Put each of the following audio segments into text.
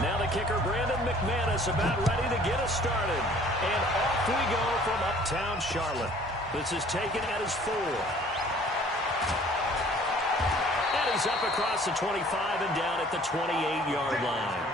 Now the kicker, Brandon McManus, about ready to get us started. And off we go from uptown Charlotte. This is taken at his 4. And he's up across the 25 and down at the 28-yard line.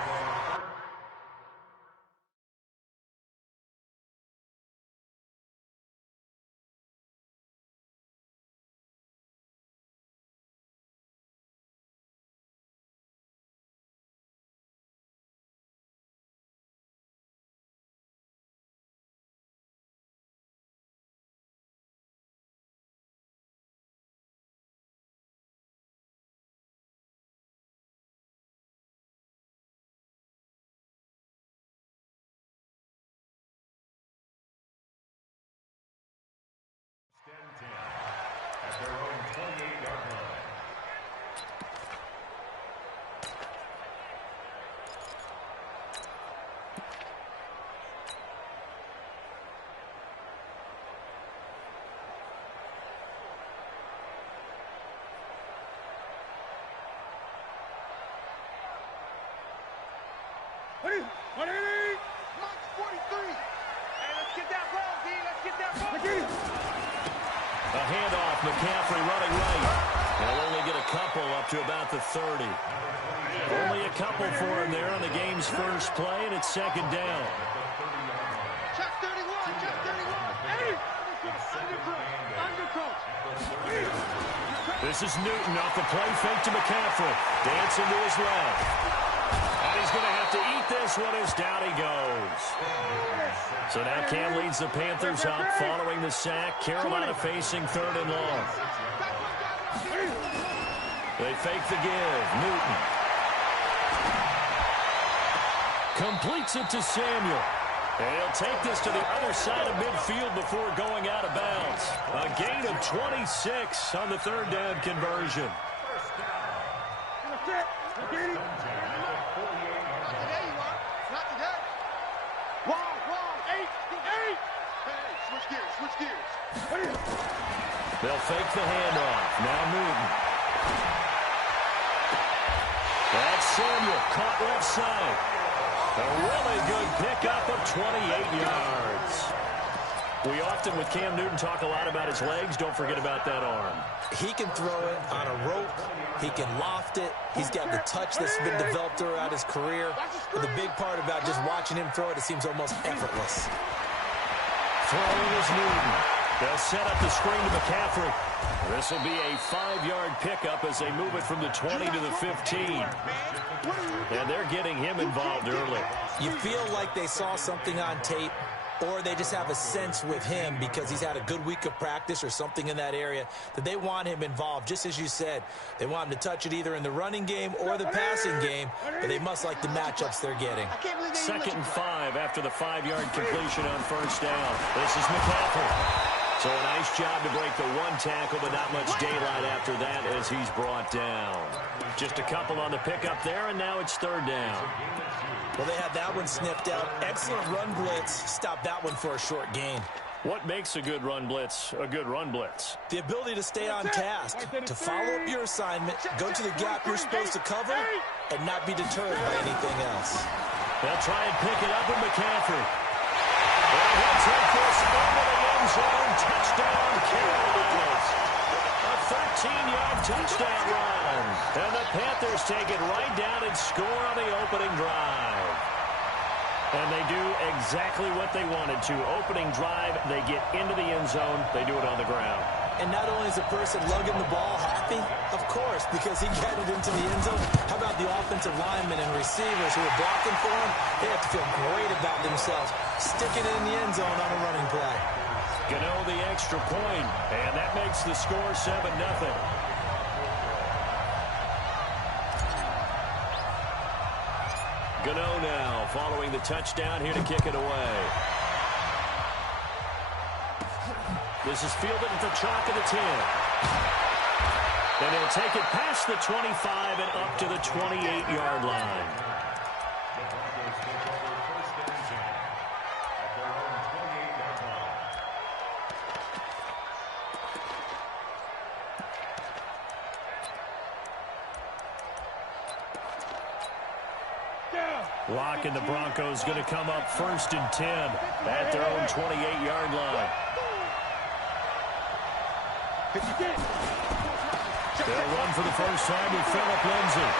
At their own 28-yard line. March 43. Hey, let's get that ball, D. Let's get that ball. A handoff, McCaffrey running right. They'll only get a couple up to about the 30. Only a couple for him there on the game's first play, and it's second down. Check 31, check 31. Hey! Undercoach. This is Newton off the play fake to McCaffrey. Dancing to his left. And he's going to have to eat this one as down he goes. So now Cam leads the Panthers up following the sack. Carolina facing 3rd and long. They fake the give. Newton. Completes it to Samuel. And he'll take this to the other side of midfield before going out of bounds. A gain of 26 on the 3rd down conversion. Switch gears. They'll fake the handoff. Now Newton. That's Samuel caught left side. A really good pickup of 28 yards. We often, with Cam Newton, talk a lot about his legs. Don't forget about that arm. He can throw it on a rope. He can loft it. He's got the touch that's been developed throughout his career. And the big part about just watching him throw it seems almost effortless. Throwing is Newton. They'll set up the screen to McCaffrey. This will be a 5-yard pickup as they move it from the 20 to the 15. And they're getting him involved early. You feel like they saw something on tape, or they just have a sense with him because he's had a good week of practice or something in that area that they want him involved. Just as you said, they want him to touch it either in the running game or the passing game, but they must like the matchups they're getting. 2nd and 5 after the 5-yard completion on 1st down. This is McCaffrey. So a nice job to break the 1 tackle, but not much daylight after that as he's brought down. Just a couple on the pickup there, and now it's 3rd down. Well, they had that one sniffed out. Excellent run blitz. Stopped that one for a short gain. What makes a good run blitz a good run blitz? The ability to stay on task, to follow up your assignment, go to the gap you're supposed to cover, and not be deterred by anything else. They'll try and pick it up with McCaffrey. And he'll take this into the end zone. Touchdown, Carolina. A 13-yard touchdown run. And the Panthers take it right down and score on the opening drive. And they do exactly what they wanted to. Opening drive, they get into the end zone. They do it on the ground. And not only is the person lugging the ball happy, of course, because he got it into the end zone. How about the offensive linemen and receivers who are blocking for him? They have to feel great about themselves, sticking it in the end zone on a running play. Gano the extra point, and that makes the score 7-0. Gano now following the touchdown here to kick it away. This is fielded at the chalk of the 10. And he'll take it past the 25 and up to the 28-yard line. Lock and the Broncos going to come up 1st and 10 at their own 28-yard line. They'll run for the first time with Phillip Lindsay.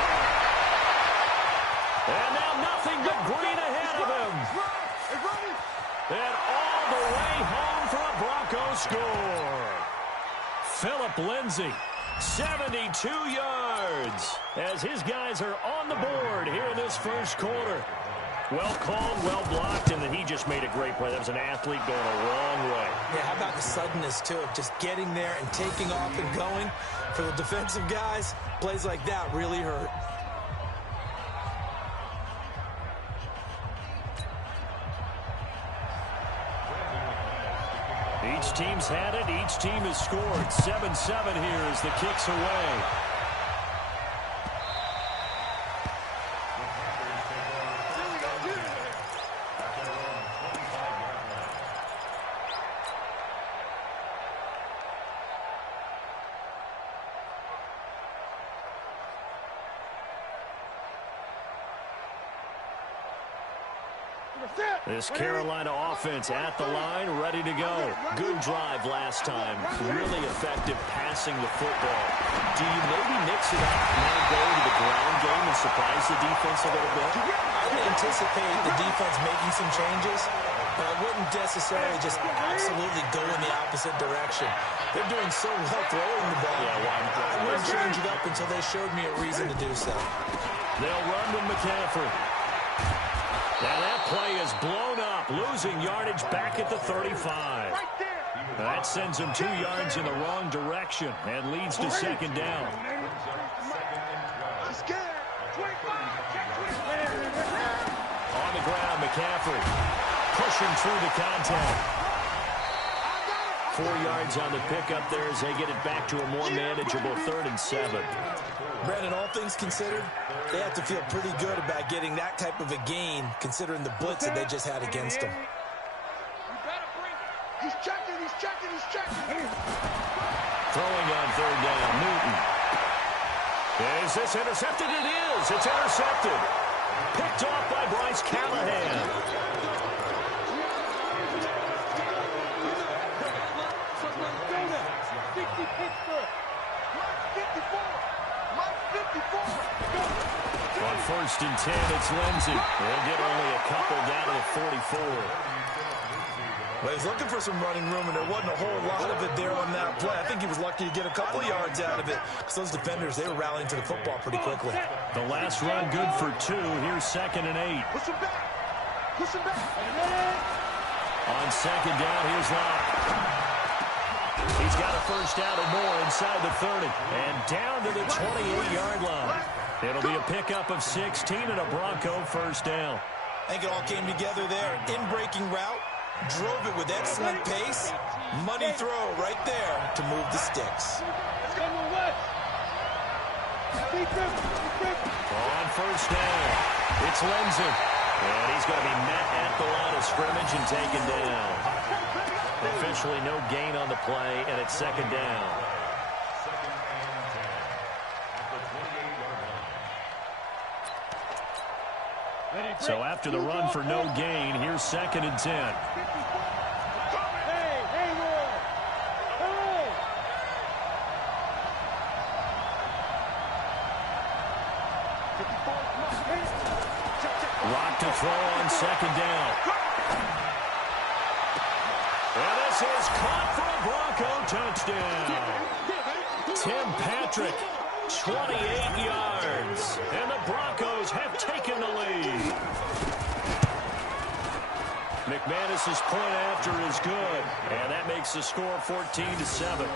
And now nothing but green ahead of him. And all the way home for a Bronco score. Phillip Lindsay, 72 yards, as his guys are on the board here in this first quarter. Well called, well blocked, and then he just made a great play. That was an athlete going a long way. Yeah, how about the suddenness, too, of just getting there and taking off and going? For the defensive guys, plays like that really hurt. Each team's had it. Each team has scored. 7-7 here as the kick's away. This Carolina offense at the line, ready to go. Good drive last time. Really effective passing the football. Do you maybe mix it up and now go to the ground game and surprise the defense a little bit? I would anticipate the defense making some changes, but I wouldn't necessarily just absolutely go in the opposite direction. They're doing so well throwing the ball. Yeah, well, I wouldn't change it up until they showed me a reason to do so. They'll run with McCaffrey. Now that play is blown up, losing yardage back at the 35. That sends him 2 yards in the wrong direction and leads to 2nd down. On the ground, McCaffrey pushing through the contact. 4 yards on the pickup there as they get it back to a more manageable 3rd and 7. Brandon, all things considered, they have to feel pretty good about getting that type of a gain, considering the blitz that they just had against them. He's checking. Throwing on 3rd down, Newton. Is this intercepted? It is. It's intercepted. Picked off by Bryce Callahan. On 1st and 10, it's Lindsay. They'll get only a couple down to the 44. Well, he's looking for some running room, and there wasn't a whole lot of it there on that play. I think he was lucky to get a couple of yards out of it, because those defenders, they were rallying to the football pretty quickly. The last run good for 2. Here's 2nd and 8. Push him back. On 2nd down, here's Locke. He's got a first down or more inside the 30. And down to the 28-yard line. It'll be a pickup of 16 and a Bronco first down. I think it all came together there. In-breaking route, drove it with excellent pace. Money throw right there to move the sticks. On first down, it's Lindsay. And he's going to be met at the line of scrimmage and taken down. Officially no gain on the play, and it's 2nd down. So after the run for no gain, here's 2nd and 10. Lock to throw on 2nd down. And this is caught for a Bronco touchdown. Tim Patrick, 28 yards. And the Broncos have taken the lead. McManus's point after is good. And that makes the score 14-7.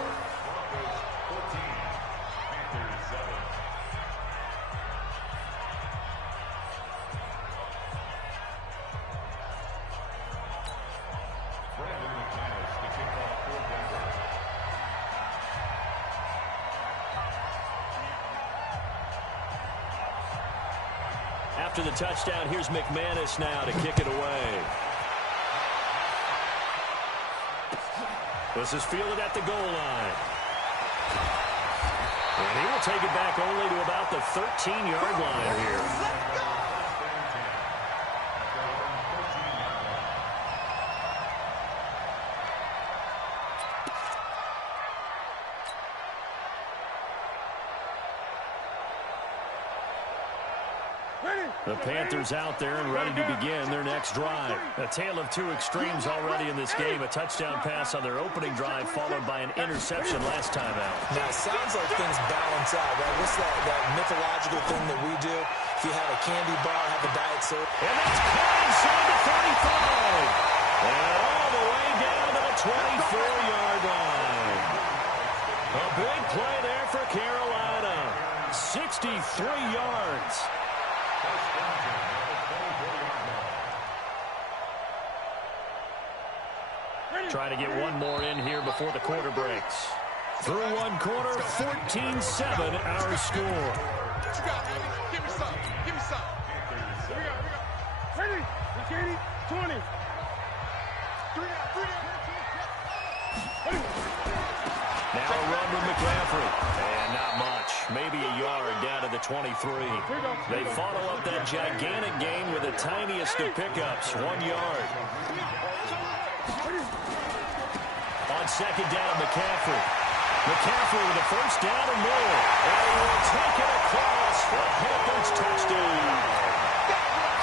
After the touchdown, here's McManus now to kick it away. This is fielded at the goal line. And he will take it back only to about the 13-yard line here. The Panthers out there and ready to begin their next drive. A tale of two extremes already in this game. A touchdown pass on their opening drive, followed by an interception last time out. Now, it sounds like things balance out, right? What's that mythological thing that we do? If you have a candy bar, have a diet soda. And that's caught inside the 35. And all the way down to the 24-yard line. A big play there for Carolina. 63 yards. Trying to get one more in here before the quarter breaks. Through one quarter, 14-7 our score. What you got, baby? Give me some. Give me some. Here we go. Ready? Katie, 20. Three down. Now a run with McCaffrey. And not much. Maybe a yard down to the 23. They follow up that gigantic gain with the tiniest of pickups. 1 yard. On second down, McCaffrey. McCaffrey with a first down and more. And he will take it across for a Panthers touchdown.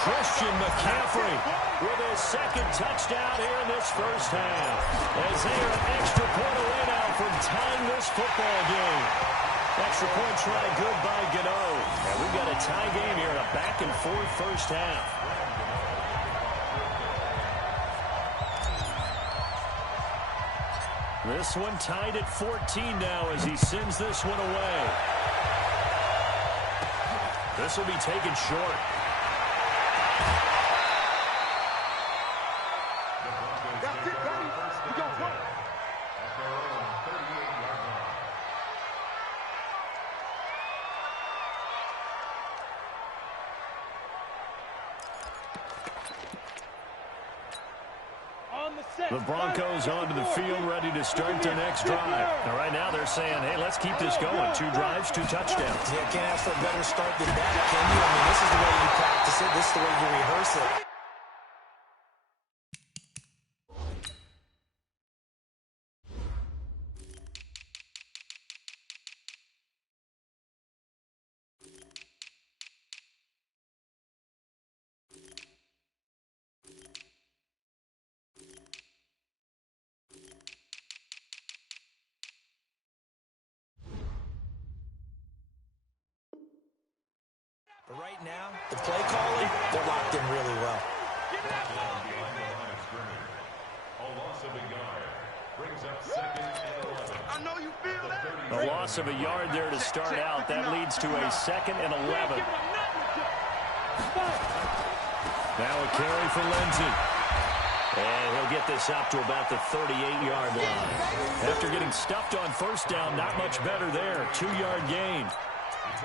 Christian McCaffrey with his second touchdown here in this first half. As they are an extra point away now from tying this football game. Extra point try good by Gano. And we've got a tie game here in a back-and-forth first half. This one tied at 14 now as he sends this one away. This will be taken short. That's it, buddy. We go play. At their own 38-yard line. The Broncos onto the field, ready to start their next drive. And right now they're saying, hey, let's keep this going. 2 drives, 2 touchdowns. Yeah, can't ask for a better start than that, can you? I mean, this is the way you practice it. This is the way you rehearse it. But right now, the play calling, they're locked in really well. Behind the line of scrimmage. A loss of a yard brings up second and 11. I know you feel that. A loss of a yard there to start out. That leads to a second and 11. Now a carry for Lindsey. And he'll get this up to about the 38-yard line. After getting stuffed on first down, not much better there. 2-yard gain.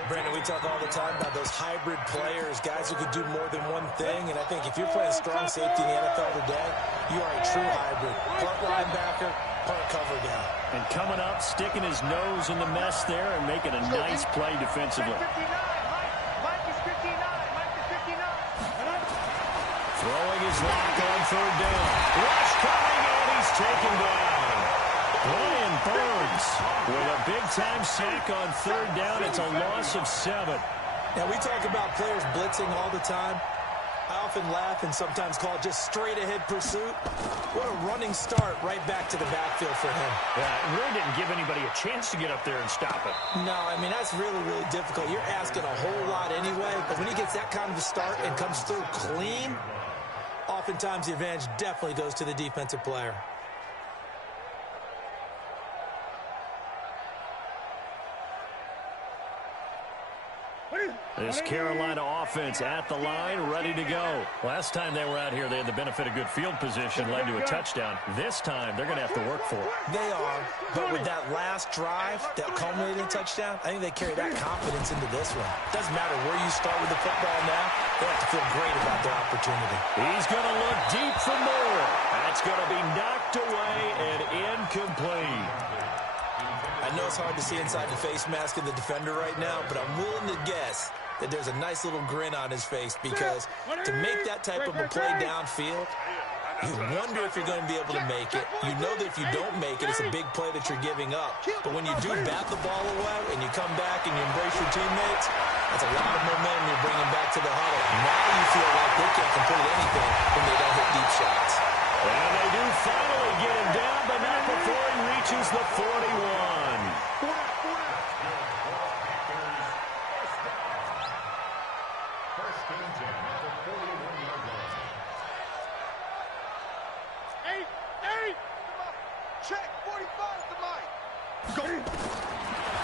Brandon, we talk all the time about those hybrid players, guys who could do more than one thing. And I think if you're playing strong safety in the NFL today, you are a true hybrid. Part linebacker, part cover guy. And coming up, sticking his nose in the mess there and making a nice play defensively. Mike is 59. Mike is 59. Throwing his lock on third down. Rush coming, and he's taken down. Brian Burns with a big-time sack on third down. It's a loss of 7. Now, we talk about players blitzing all the time. I often laugh and sometimes call it just straight-ahead pursuit. What a running start right back to the backfield for him. Yeah, it really didn't give anybody a chance to get up there and stop it. No, I mean, that's really, really difficult. You're asking a whole lot anyway, but when he gets that kind of a start and comes through clean, oftentimes the advantage definitely goes to the defensive player. This Carolina offense at the line, ready to go. Last time they were out here, they had the benefit of good field position, led to a touchdown. This time, they're going to have to work for it. They are, but with that last drive, that culminating touchdown, I think they carry that confidence into this one. Doesn't matter where you start with the football now, they have to feel great about their opportunity. He's going to look deep for more. That's going to be knocked away and incomplete. I know it's hard to see inside the face mask of the defender right now, but I'm willing to guess that there's a nice little grin on his face because to make that type of a play downfield, you wonder if you're going to be able to make it. You know that if you don't make it, it's a big play that you're giving up. But when you do bat the ball away and you come back and you embrace your teammates, That's a lot of momentum you're bringing back to the huddle. Now you feel like they can't complete anything when they don't hit deep shots. And they do finally get him down, but not before he reaches the 41. First and 10 at the 41-yard line. Eight. Check. 45 to Mike. Go.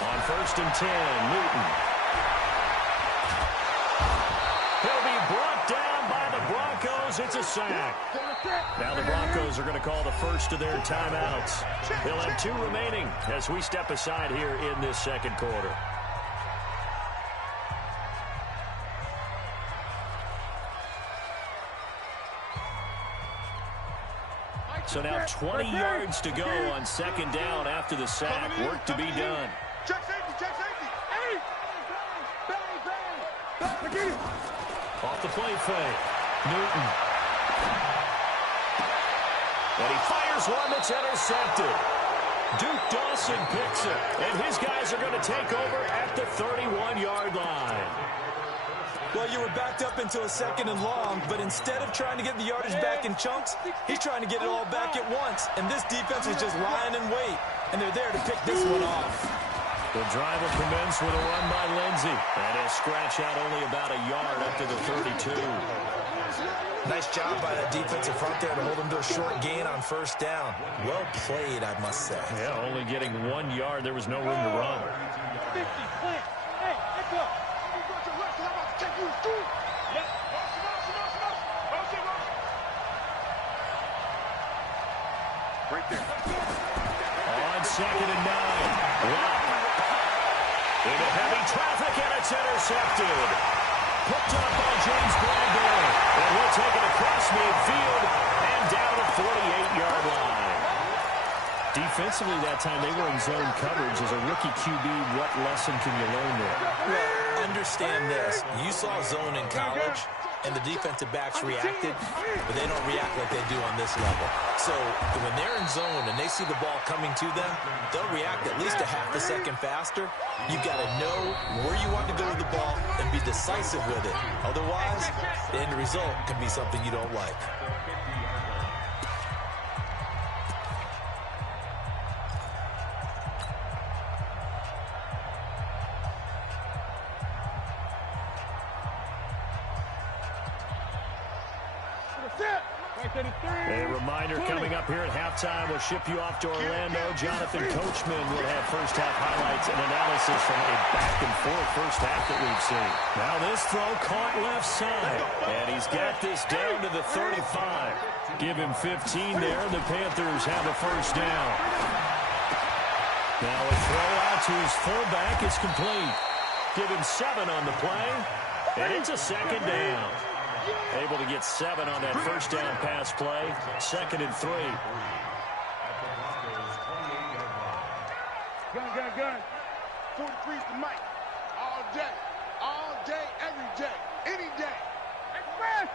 On first and 10, Newton. He'll be brought down by the Broncos. It's a sack. Now the Broncos are going to call the first of their timeouts. They'll have 2 remaining as we step aside here in this second quarter. So now 20 yards to go on second down after the sack. Work to be done. Check safety. Hey! Bang! Off the play fake. Newton. And he fires one that's intercepted. Duke Dawson picks it. And his guys are going to take over at the 31-yard line. Well, you were backed up into a second and long, but instead of trying to get the yardage back in chunks, he's trying to get it all back at once. And this defense was just lying in wait, and they're there to pick this one off. The drive will commence with a run by Lindsey. And he'll scratch out only about a yard up to the 32. Nice job by that defensive front there to hold him to a short gain on first down. Well played, I must say. Yeah, only getting 1 yard. There was no room to run. 50, clear. Hey, let's go. I'm going to left, I'm about to take you through. Yep. Right there. On second and 9. Wow. Into heavy traffic, and it's intercepted. Picked up by James Bradbury. And he'll take it across midfield and down the 48-yard line. Defensively that time, they were in zone coverage. As a rookie QB, what lesson can you learn there? Well, understand this. You saw zone in college, and the defensive backs reacted, but they don't react like they do on this level. So when they're in zone and they see the ball coming to them, they'll react at least a half a second faster. You've got to know where you want to go with the ball and be decisive with it. Otherwise, the end result can be something you don't like. A reminder coming up here at halftime. We'll ship you off to Orlando. Jonathan Coachman will have first-half highlights and analysis from a back-and-forth first half that we've seen. Now this throw caught left side, and he's got this down to the 35. Give him 15 there, and the Panthers have a first down. Now a throw out to his fullback is complete. Give him 7 on the play, and it's a second down. Able to get 7 on that first down pass play. Second and 3. Gun. 43's the mic. All day, every day, any day. Express!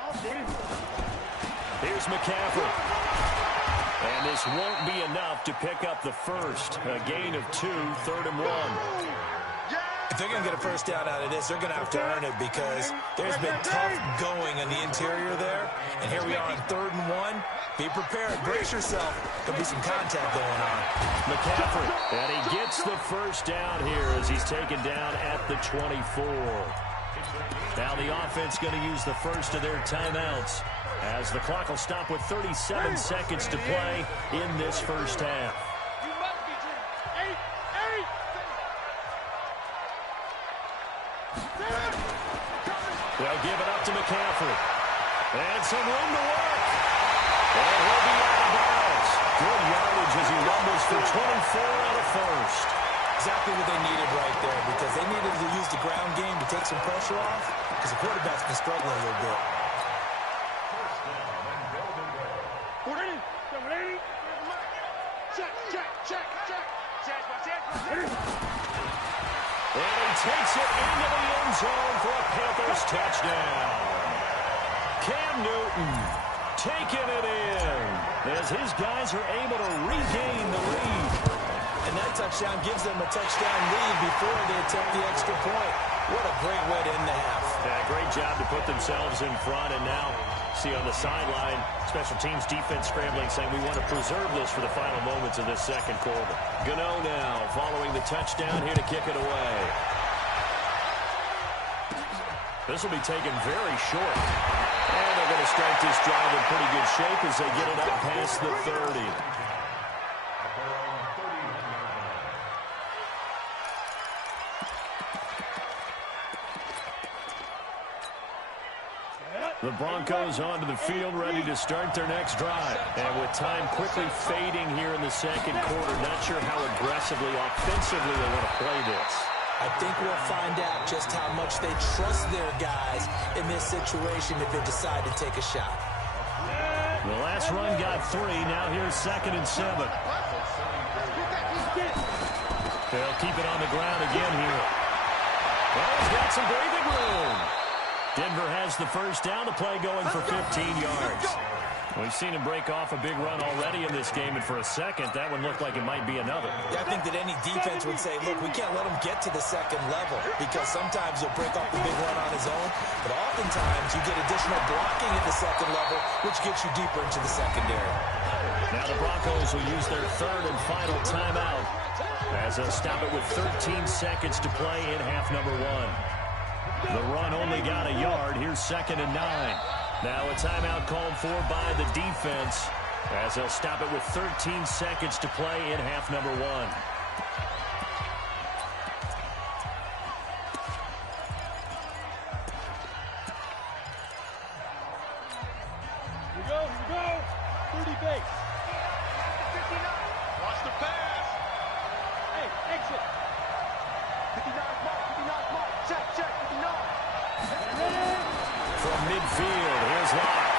All day. Here's McCaffrey. And this won't be enough to pick up the first. A gain of 2, 3rd and 1. If they're going to get a first down out of this, they're going to have to earn it because there's been tough going on the interior there. And here we are on 3rd and 1. Be prepared. Brace yourself. There'll be some contact going on. McCaffrey. And he gets the first down here as he's taken down at the 24. Now the offense going to use the first of their timeouts as the clock will stop with 37 seconds to play in this first half. They'll give it up to McCaffrey. And some room to work. And he'll be out of bounds. Good yardage as he rumbles for 24 on a first. Exactly what they needed right there because they needed to use the ground game to take some pressure off because the quarterback's been struggling a little bit. And he takes it into the end zone for a Panthers touchdown. Cam Newton taking it in as his guys are able to regain the lead. And that touchdown gives them a touchdown lead before they attempt the extra point. What a great way to end the half. Yeah, great job to put themselves in front, and now see on the sideline, special teams defense scrambling, saying we want to preserve this for the final moments of this second quarter. Gano now following the touchdown here to kick it away. This will be taken very short. And they're going to start this drive in pretty good shape as they get it up past the 30. The Broncos onto the field, ready to start their next drive. And with time quickly fading here in the second quarter, not sure how aggressively, offensively they want to play this. I think we'll find out just how much they trust their guys in this situation if they decide to take a shot. The last run got 3. Now here's 2nd and 7. They'll keep it on the ground again here. Well, he's got some breathing room. Denver has the first down. The play going for 15 yards. We've seen him break off a big run already in this game, and for a second, that one looked like it might be another. Yeah, I think that any defense would say, look, we can't let him get to the second level because sometimes he'll break off a big run on his own, but oftentimes you get additional blocking at the second level, which gets you deeper into the secondary. Now the Broncos will use their 3rd and final timeout as they'll stop it with 13 seconds to play in half number 1. The run only got a yard. Here's 2nd and 9. Now a timeout called for by the defense as they'll stop it with 13 seconds to play in half number 1. Here we go. 30 base. 59. Watch the pass. Hey, exit. 59 mark, 59 mark. Check, 59. From midfield, here's Locke.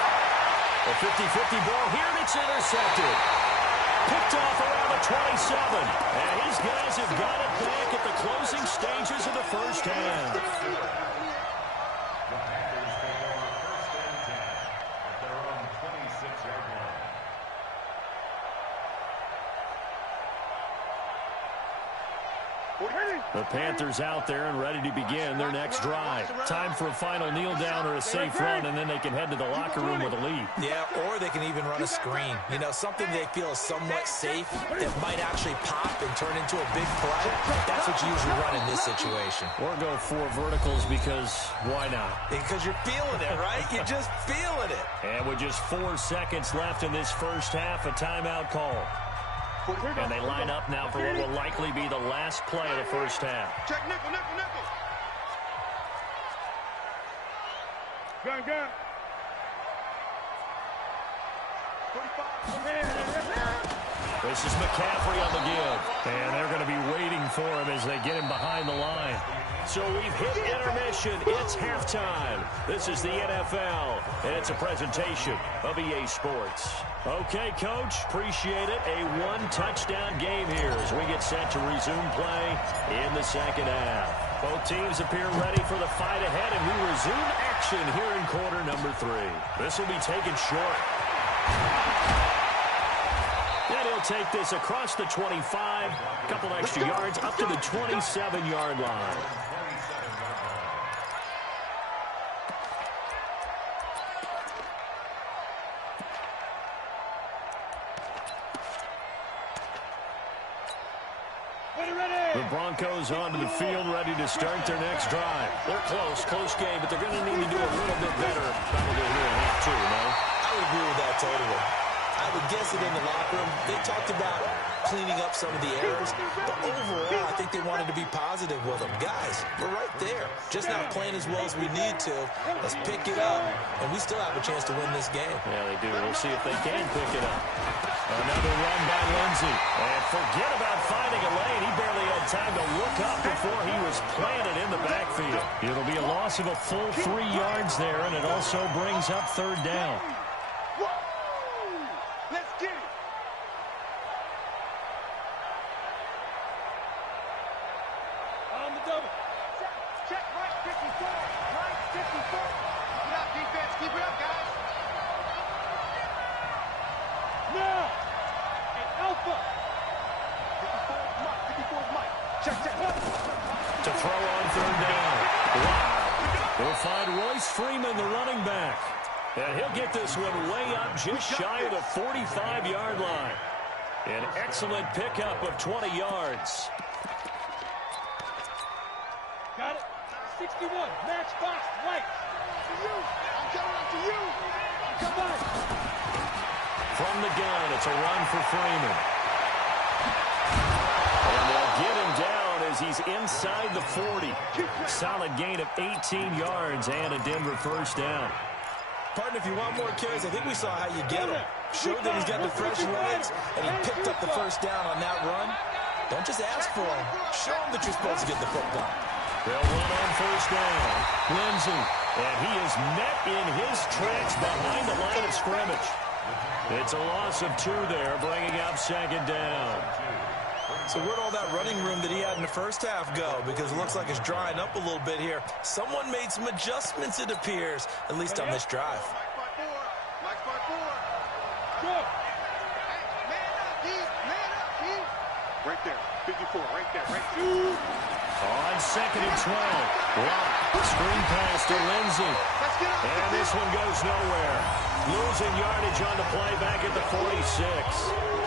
A 50-50 ball here, and it's intercepted. Picked off around the 27. And his guys have got it back at the closing stages of the first half. The Packers take over 1st and 10 at their own 26-yard line. The Panthers out there and ready to begin their next drive. Time for a final kneel down or a safe run, and then they can head to the locker room with a lead. Yeah, or they can even run a screen. You know, something they feel is somewhat safe that might actually pop and turn into a big play. That's what you usually run in this situation. Or go 4 verticals because why not? Because you're feeling it, right? You're just feeling it. And with just 4 seconds left in this first half, a timeout call. And they line up now for what will likely be the last play of the first half. Check nickel, nickel, nickel. Gun, gun. 45. This is McCaffrey on the give. And they're going to be waiting for him as they get him behind the line. So we've hit intermission. It's halftime. This is the NFL, and it's a presentation of EA Sports. Okay, Coach, appreciate it. A 1-touchdown game here as we get set to resume play in the second half. Both teams appear ready for the fight ahead, and we resume action here in quarter number 3. This will be taken short. And he'll take this across the 25, a couple extra yards up to the 27-yard line. The Broncos onto the field, ready to start their next drive. They're close game, but they're going to need to do a little bit better probably here in half 2, no? I would agree with that totally. I would guess it in the locker room. They talked about cleaning up some of the errors, but overall, I think they wanted to be positive with them. Guys, we're right there. Just not playing as well as we need to. Let's pick it up, and we still have a chance to win this game. Yeah, they do. We'll see if they can pick it up. Another run by Lindsey. And forget about finding a lane. He barely had time to look up before he was planted in the backfield. It'll be a loss of a full 3 yards there, and it also brings up 3rd down. Let's get it. On the double. Check right 54. Right 54. Keep it up, defense. Keep it up, guys. Now. And Alpha. 54 is Mike. 54 is Mike. Check. To throw on 3rd down. Wow. We'll find Royce Freeman, the running back. And he'll get this one way up just shy of the 45-yard line. An excellent pickup of 20 yards. Got it. 61. Match box. Right. To you. I'm coming up to you. Come on. From the gun, it's a run for Freeman. And they'll get him down as he's inside the 40. Solid gain of 18 yards and a Denver first down. Partner, if you want more carries, I think we saw how you get him. Showed that he's got the fresh legs, and he picked up the first down on that run. Don't just ask for him. Show him that you're supposed to get the football. They'll run on first down. Lindsey, and he is met in his tracks behind the line of scrimmage. It's a loss of 2 there, bringing up second down. So where'd all that running room that he had in the first half go? Because it looks like it's drying up a little bit here. Someone made some adjustments, it appears, at least on this drive. Go. Right there. 54, right there. Right there. On second and 12. Lock. Screen pass to Lindsey. And this one goes nowhere. Losing yardage on the play back at the 46.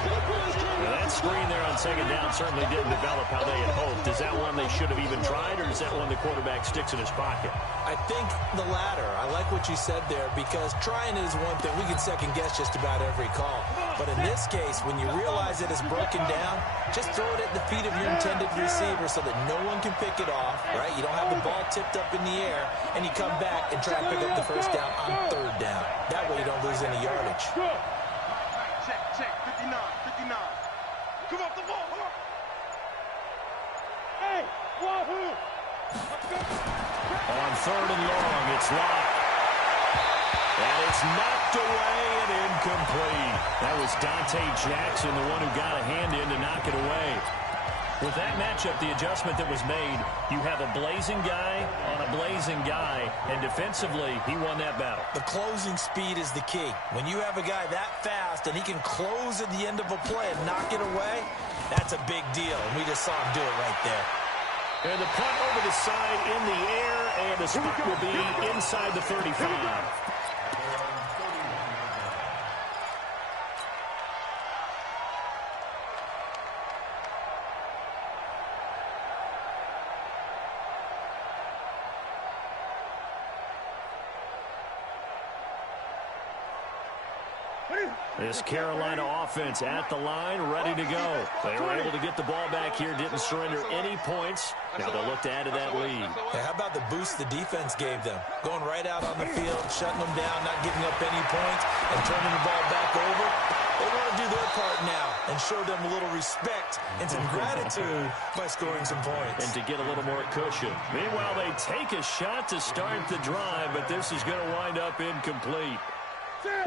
Now that screen there on second down certainly didn't develop how they had hoped. Is that one they should have even tried, or is that one the quarterback sticks in his pocket? I think the latter. I like what you said there, because trying it is one thing. We can second guess just about every call. But in this case, when you realize it is broken down, just throw it at the feet of your intended receiver so that no one can pick it off, right? You don't have the ball tipped up in the air, and you come back and try to pick up the first down on third down. That way you don't lose any yardage. Check. 59. Come off the ball. Hey, wahoo! On third and long, it's Lock. And it's knocked away and incomplete. That was Dante Jackson, the one who got a hand in to knock it away. With that matchup, the adjustment that was made, you have a blazing guy on a blazing guy, and defensively, he won that battle. The closing speed is the key. When you have a guy that fast and he can close at the end of a play and knock it away, that's a big deal, and we just saw him do it right there. And the punt over the side in the air, and the spot will be inside the 35. This Carolina offense at the line, ready to go. They were able to get the ball back here, didn't surrender any points. Now they'll look to add to that lead. Hey, how about the boost the defense gave them? Going right out on the field, shutting them down, not giving up any points, and turning the ball back over. They want to do their part now and show them a little respect and some gratitude by scoring some points. And to get a little more cushion. Meanwhile, they take a shot to start the drive, but this is going to wind up incomplete.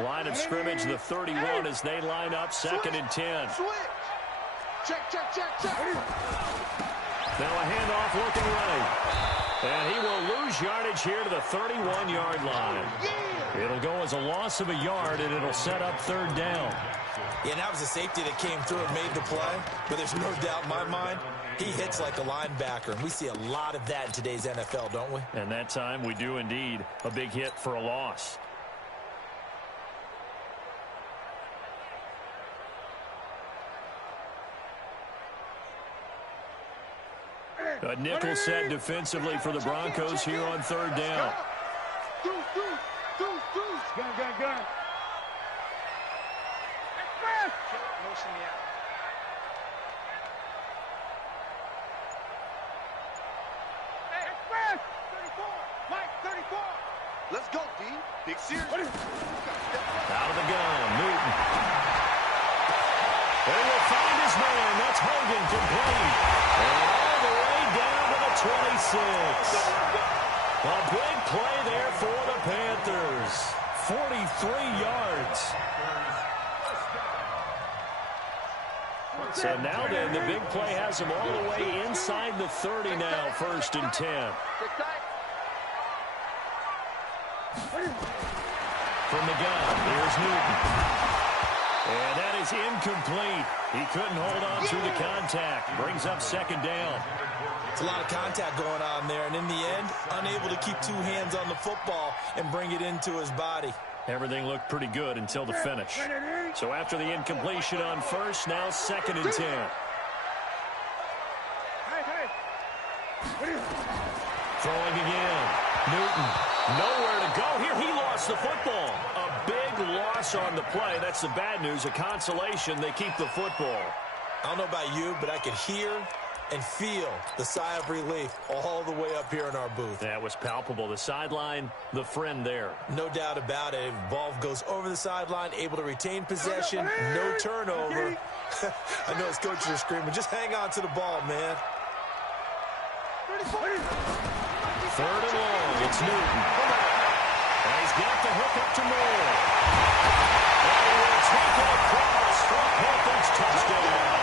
Line of scrimmage, the 31, as they line up, second and 10. Check. Now a handoff looking right. And he will lose yardage here to the 31-yard line. It'll go as a loss of a yard, and it'll set up third down. Yeah, that was a safety that came through and made the play. But there's no doubt in my mind, he hits like a linebacker. And we see a lot of that in today's NFL, don't we? And that time we do indeed. A big hit for a loss. A nickel set defensively for the Broncos here on third down. Gun. Motion me out. Hey, Express! 34! Mike, 34! Let's go, D. Big series. Out of the gun, Newton. They will find his man. That's Hogan, complete. And all the way down to the 26. A big play there for the Panthers. 43 yards. So now then, the big play has him all the way inside the 30 now, first and 10. From the gun, here's Newton. And that is incomplete. He couldn't hold on through the contact. Brings up second down. It's a lot of contact going on there, and in the end, unable to keep two hands on the football and bring it into his body. Everything looked pretty good until the finish. So after the incompletion on first, now 2nd and 10. Throwing again. Newton, nowhere to go here. He lost the football. A big loss on the play. That's the bad news. A consolation, they keep the football. I don't know about you, but I could hear and feel the sigh of relief all the way up here in our booth. That was palpable. The sideline, the friend there. No doubt about it. Ball goes over the sideline, able to retain possession, no turnover. I know his coaches are screaming, just hang on to the ball, man. 3rd and long, it's Newton. And he's got the hook up to Moore. And he will take it across for a Panthers touchdown.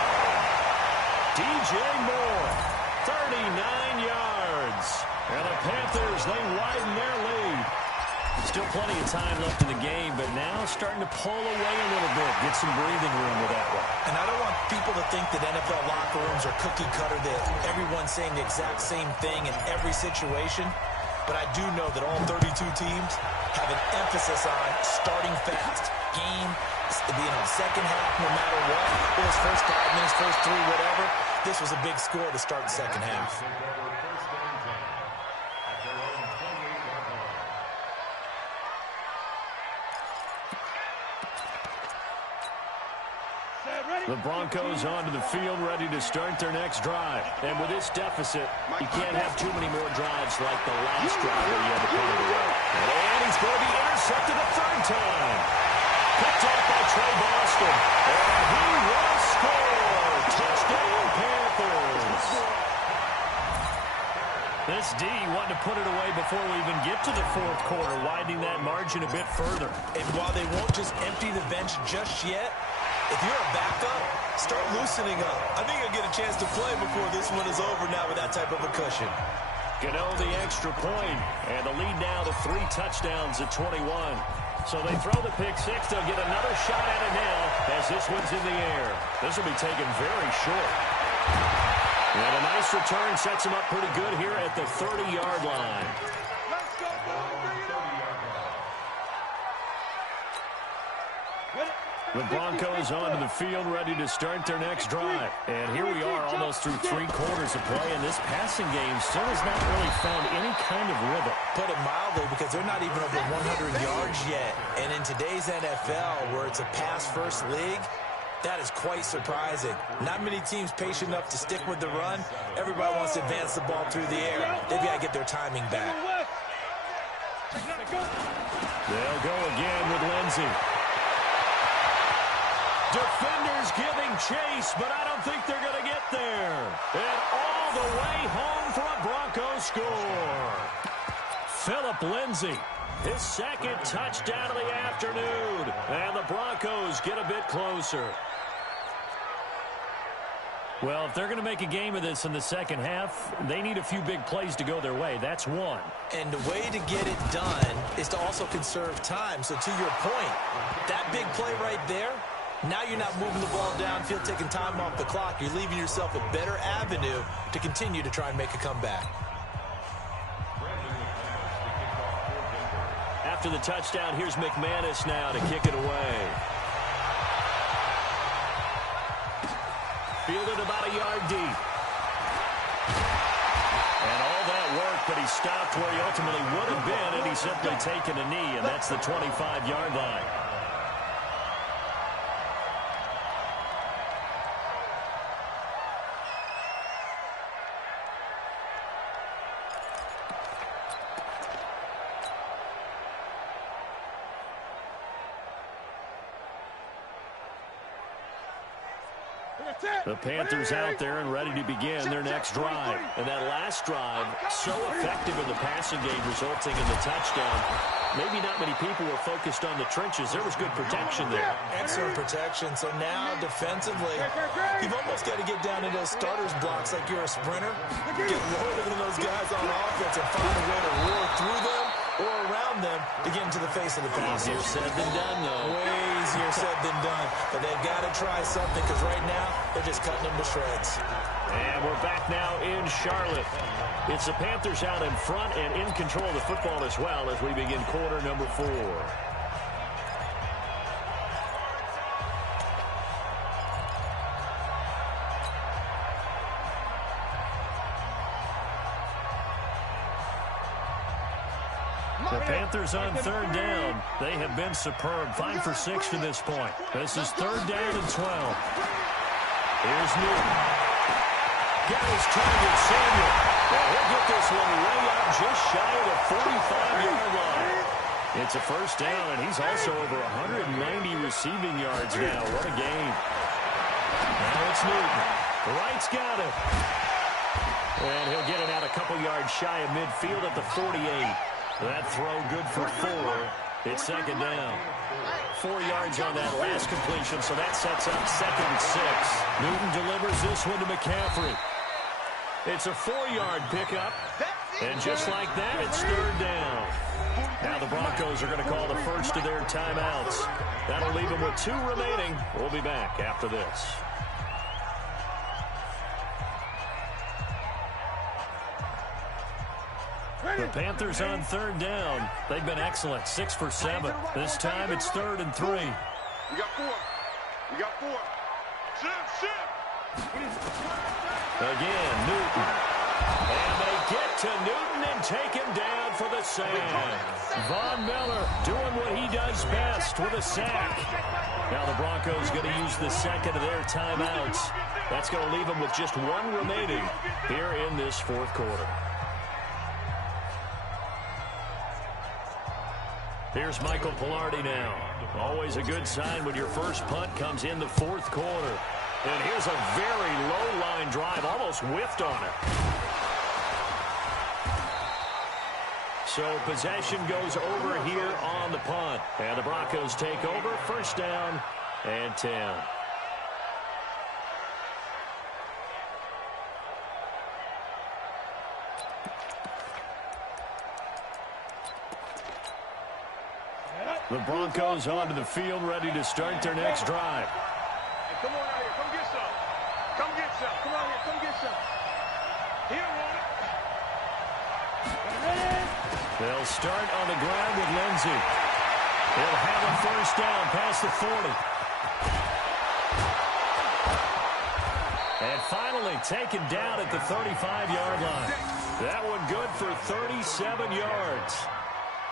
DJ Moore, 39 yards. And the Panthers, they widen their lead. Still plenty of time left in the game, but now starting to pull away a little bit. Get some breathing room with that one. And I don't want people to think that NFL locker rooms are cookie cutter, that everyone's saying the exact same thing in every situation. But I do know that all 32 teams have an emphasis on starting fast. Game, second half, no matter what. It was first 5 minutes, first 3, whatever. This was a big score to start the second half. The Broncos onto the field, ready to start their next drive. And with this deficit, you can't have too many more drives like the last drive where you had to pull it away. And he's going to be intercepted a 3rd time. Picked off by Trey Boston. And he will score. Touchdown, Panthers. This D wanted to put it away before we even get to the 4th quarter, widening that margin a bit further. And while they won't just empty the bench just yet, if you're a backup, start loosening up. I think you'll get a chance to play before this one is over now with that type of a cushion. Gano the extra point, and the lead now to 3 touchdowns at 21. So they throw the pick 6. They'll get another shot at it now as this one's in the air. This will be taken very short. And a nice return sets him up pretty good here at the 30-yard line. Let's go, boy. Bring it up. The Broncos onto the field, ready to start their next drive. And here we are almost through 3 quarters of play, and this passing game still has not really found any kind of rhythm. Put it mildly, because they're not even over 100 yards yet. And in today's NFL, where it's a pass-first league, that is quite surprising. Not many teams patient enough to stick with the run. Everybody wants to advance the ball through the air. They've got to get their timing back. They'll go again with Lindsey. Defenders giving chase, but I don't think they're going to get there. And all the way home for a Broncos score. Phillip Lindsay, his 2nd touchdown of the afternoon. And the Broncos get a bit closer. Well, if they're going to make a game of this in the second half, they need a few big plays to go their way. That's one. And the way to get it done is to also conserve time. So to your point, that big play right there, now you're not moving the ball downfield, taking time off the clock. You're leaving yourself a better avenue to continue to try and make a comeback. After the touchdown, here's McManus now to kick it away. Fielded about a yard deep. And all that work, but he stopped where he ultimately would have been, and he's simply taken a knee, and that's the 25-yard line. The Panthers out there and ready to begin their next drive. And that last drive, so effective in the passing game, resulting in the touchdown. Maybe not many people were focused on the trenches. There was good protection there. Excellent protection. So now, defensively, you've almost got to get down in those starters blocks like you're a sprinter. Get lower than those guys on offense and find a way to roar through them or around them time to get into the face of the pass. Easier said than done, though. Way easier said than done. But they've got to try something because right now they're just cutting them to shreds. And we're back now in Charlotte. It's the Panthers out in front and in control of the football as well as we begin quarter number 4. The Panthers on third down. They have been superb. 5 for 6 to this point. This is third down and 12. Here's Newton. Got his target, Samuel. Well, he'll get this one way out just shy of the 45-yard line. It's a first down, and he's also over 190 receiving yards now. What a game. Now it's Newton. The right's got him. And he'll get it out a couple yards shy of midfield at the 48. That throw good for 4. It's second down. 4 yards on that last completion, so that sets up second and 6. Newton delivers this one to McCaffrey. It's a 4-yard pickup, and just like that, it's third down. Now the Broncos are going to call the first of their timeouts. That'll leave them with 2 remaining. We'll be back after this. The Panthers on third down. They've been excellent. 6 for 7. This time it's third and 3. We got 4. We got 4. Shift. Again, Newton. And they get to Newton and take him down for the sack. Von Miller doing what he does best with a sack. Now the Broncos going to use the second of their timeouts. That's going to leave them with just 1 remaining here in this fourth quarter. Here's Michael Pilardi now. Always a good sign when your first punt comes in the fourth quarter. And here's a very low line drive, almost whiffed on it. So possession goes over here on the punt. And the Broncos take over, first down and 10. The Broncos onto the field, ready to start their next drive. Hey, come on out here. Come get some. Come get some. Come on here. Come get some. He don't want it. They'll start on the ground with Lindsey. He'll have a first down past the 40. And finally taken down at the 35-yard line. That one good for 37 yards.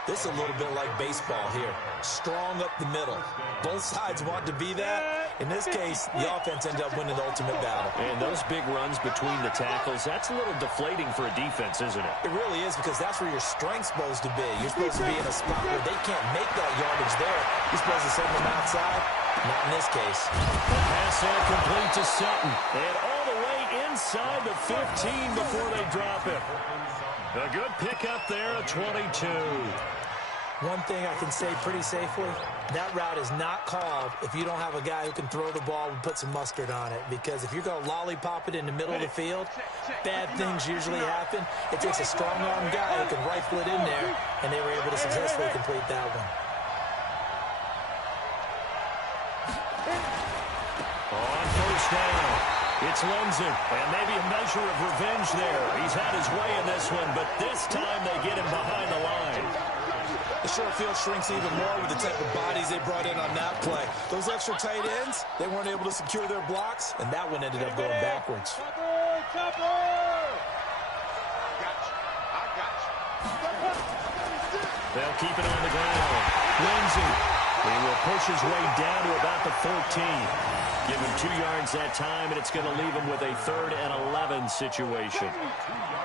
This is a little bit like baseball here. Strong up the middle. Both sides want to be that. In this case, the offense ended up winning the ultimate battle. And those big runs between the tackles, that's a little deflating for a defense, isn't it? It really is, because that's where your strength's supposed to be. You're supposed to be in a spot where they can't make that yardage there. You're supposed to send them outside. Not in this case. Pass out complete to Sutton. And all the way inside the 15 before they drop it. A good pickup there at 22. One thing I can say pretty safely, that route is not called if you don't have a guy who can throw the ball and put some mustard on it. Because if you're going to lollipop it in the middle of the field, bad things usually happen. It takes a strong-arm guy who can rifle it in there, and they were able to successfully complete that one. On first down, it's Lindsey, and maybe a measure of revenge there. He's had his way in this one, but this time they get him behind the line. The short field shrinks even more with the type of bodies they brought in on that play. Those extra tight ends, they weren't able to secure their blocks, and that one ended up going backwards. They'll keep it on the ground. Lindsey, he will push his way down to about the 14. Give him 2 yards that time, and it's going to leave him with a 3rd and 11 situation.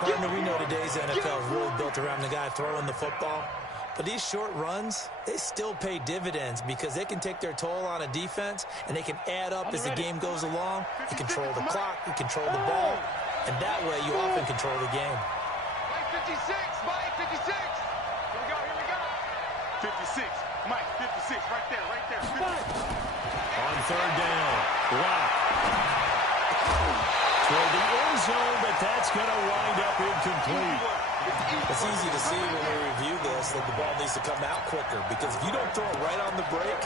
Partner, we know today's NFL is really built around the guy throwing the football. But these short runs, they still pay dividends because they can take their toll on a defense, and they can add up as the game goes along. You control the clock, you control the ball, and that way you often control the game. Mike 56, Mike 56. Here we go. 56, Mike 56, right there. 50. On third down, Locke. Toward the end zone, but that's going to wind up incomplete. It's easy to see when we review this that the ball needs to come out quicker, because if you don't throw it right on the break,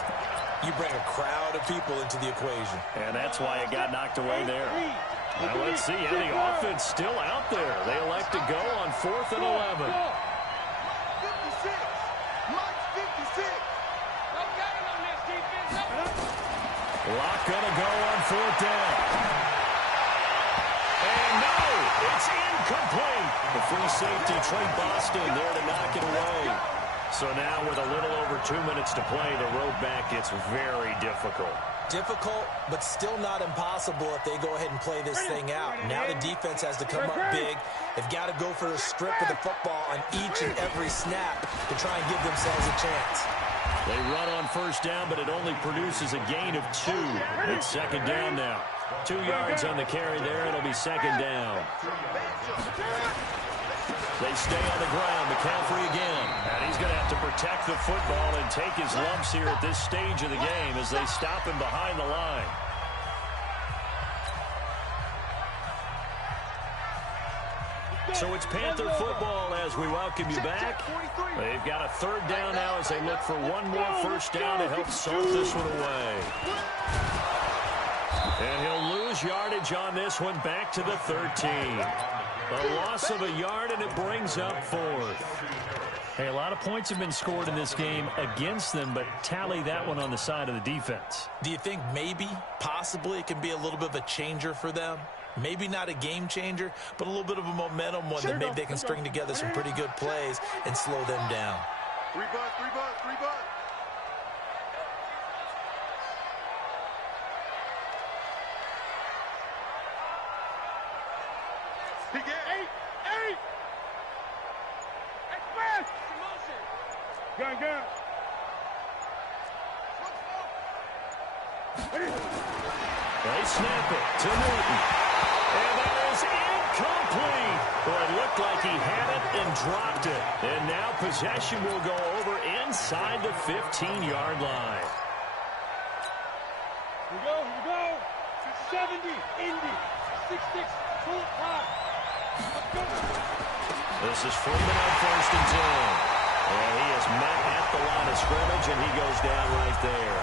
you bring a crowd of people into the equation. And that's why it got knocked away there. Now let's see, and the offense still out there. They elect to go on 4th and 11. 56. Mike's 56. Lock gonna go on 4th down. And no, it's incomplete. The free safety, Trey Boston, there to knock it away. So now with a little over 2 minutes to play, the road back gets very difficult. Difficult, but still not impossible if they go ahead and play this thing out. Now the defense has to come up big. They've got to go for the strip of the football on each and every snap to try and give themselves a chance. They run on 1st down, but it only produces a gain of 2. It's 2nd down now. 2 yards on the carry there. It'll be 2nd down. They stay on the ground. McCaffrey again. And he's going to have to protect the football and take his lumps here at this stage of the game as they stop him behind the line. So it's Panther football as we welcome you back. They've got a 3rd down now as they look for one more 1st down to help salt this one away. And he'll lose yardage on this one, back to the 13. A loss of a yard, and it brings up 4th. Hey, a lot of points have been scored in this game against them, but tally that one on the side of the defense. Do you think maybe, possibly, it can be a little bit of a changer for them? Maybe not a game changer, but a little bit of a momentum one that maybe they can string together some pretty good plays and slow them down. 3 bucks, 3 bucks, 3 bucks. He get 8. Express. Gun. They snap it to Newton. And that is incomplete. Well, it looked like he had it and dropped it. And now possession will go over inside the 15-yard line. Here we go. 70, Indy, 6-6, full high. This is Freeman on 1st and 10. And he is met at the line of scrimmage, and he goes down right there.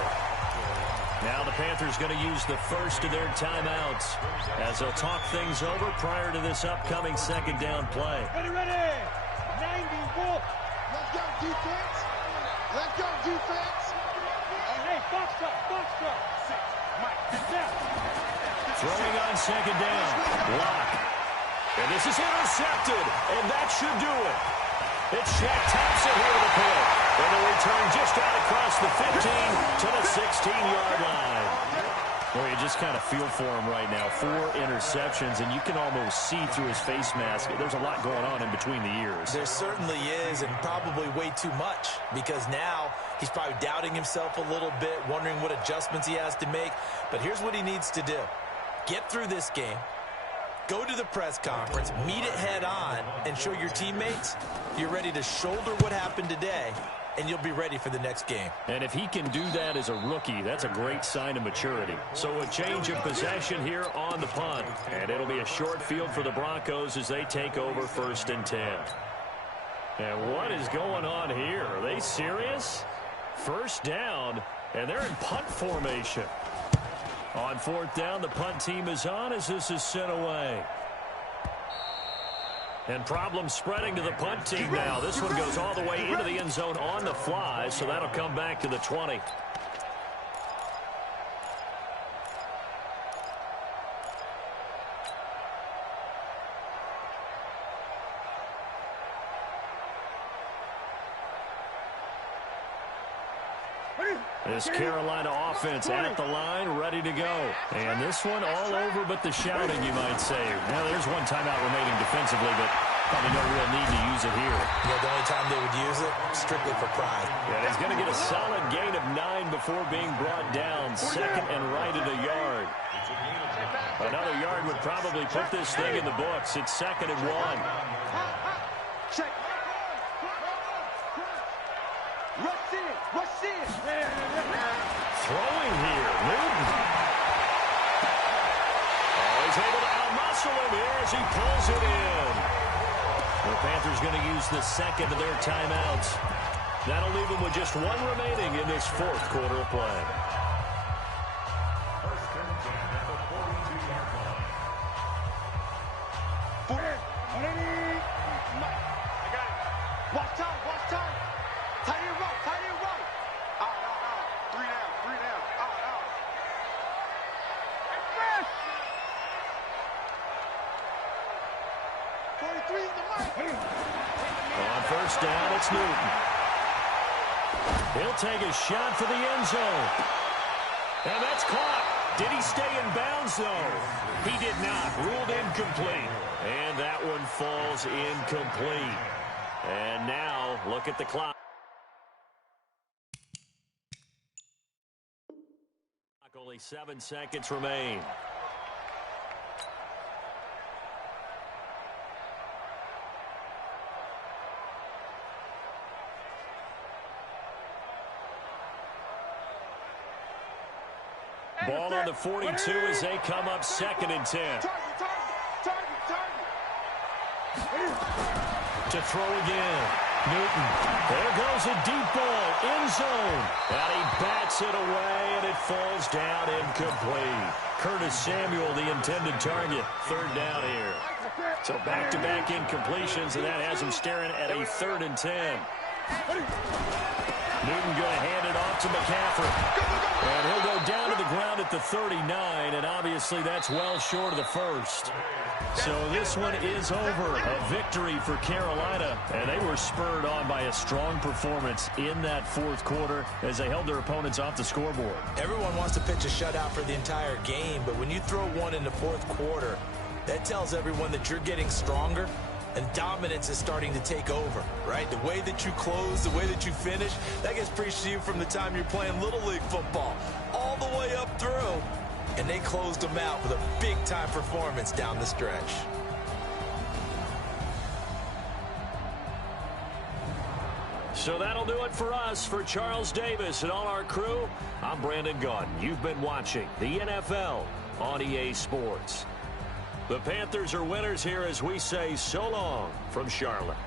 Now the Panthers going to use the first of their timeouts as they'll talk things over prior to this upcoming 2nd down play. Ready. 90, wolf. Let's go, defense. Hey, box truck. 6, Mike, get down. Throwing on 2nd down. Lock. And this is intercepted, and that should do it. It's Shaq Thompson here to pick. And the return just out across the 15 to the 16-yard line. Well, you just kind of feel for him right now. 4 interceptions, and you can almost see through his face mask. There's a lot going on in between the ears. There certainly is, and probably way too much, because now he's probably doubting himself a little bit, wondering what adjustments he has to make. But here's what he needs to do. Get through this game. Go to the press conference, meet it head on, and show your teammates you're ready to shoulder what happened today, and you'll be ready for the next game. And if he can do that as a rookie, that's a great sign of maturity. So a change of possession here on the punt, and it'll be a short field for the Broncos as they take over 1st and 10. And what is going on here? Are they serious? 1st down, and they're in punt formation. On 4th down, the punt team is on as this is sent away. And problems spreading to the punt team now. This one goes all the way into the end zone on the fly, so that'll come back to the 20. This Carolina offense at the line, ready to go. And this one all over but the shouting, you might say. Now, there's one timeout remaining defensively, but probably no real need to use it here. Yeah, the only time they would use it, strictly for pride. And he's going to get a solid gain of 9 before being brought down. 2nd and right at a yard. Another yard would probably put this thing in the books. It's 2nd and 1. Throwing here, Newton. Oh, he's able to out-muscle him here as he pulls it in. The Panthers going to use the second of their timeouts. That'll leave them with just one remaining in this fourth quarter of play. First and 10 at the 42-yard line. I got it. Watch time, watch time. Tight end right, tight end right. Out. 3 down. Out. 43 in the mic. On first down, it's Newton. He'll take a shot for the end zone. And that's caught. Did he stay in bounds, though? He did not. Ruled incomplete. And that one falls incomplete. And now, look at the clock. Only 7 seconds remain. Ball on the 42 as they come up second and 10. Target. To throw again. Newton. There goes a deep ball. End zone. And he bats it away, and it falls down incomplete. Curtis Samuel, the intended target. Third down here. So back-to-back incompletions, and that has him staring at a 3rd and 10. Newton going to hand it off to McCaffrey. And he'll go down to the ground at the 39, and obviously that's well short of the first. So this one is over. A victory for Carolina, and they were spurred on by a strong performance in that fourth quarter as they held their opponents off the scoreboard. Everyone wants to pitch a shutout for the entire game, but when you throw one in the fourth quarter, that tells everyone that you're getting stronger and dominance is starting to take over, right? The way that you close, the way that you finish, that gets preached to you from the time you're playing Little League football all the way up through. And they closed them out with a big-time performance down the stretch. So that'll do it for us. For Charles Davis and all our crew, I'm Brandon Gaudin. You've been watching the NFL on EA Sports. The Panthers are winners here as we say so long from Charlotte.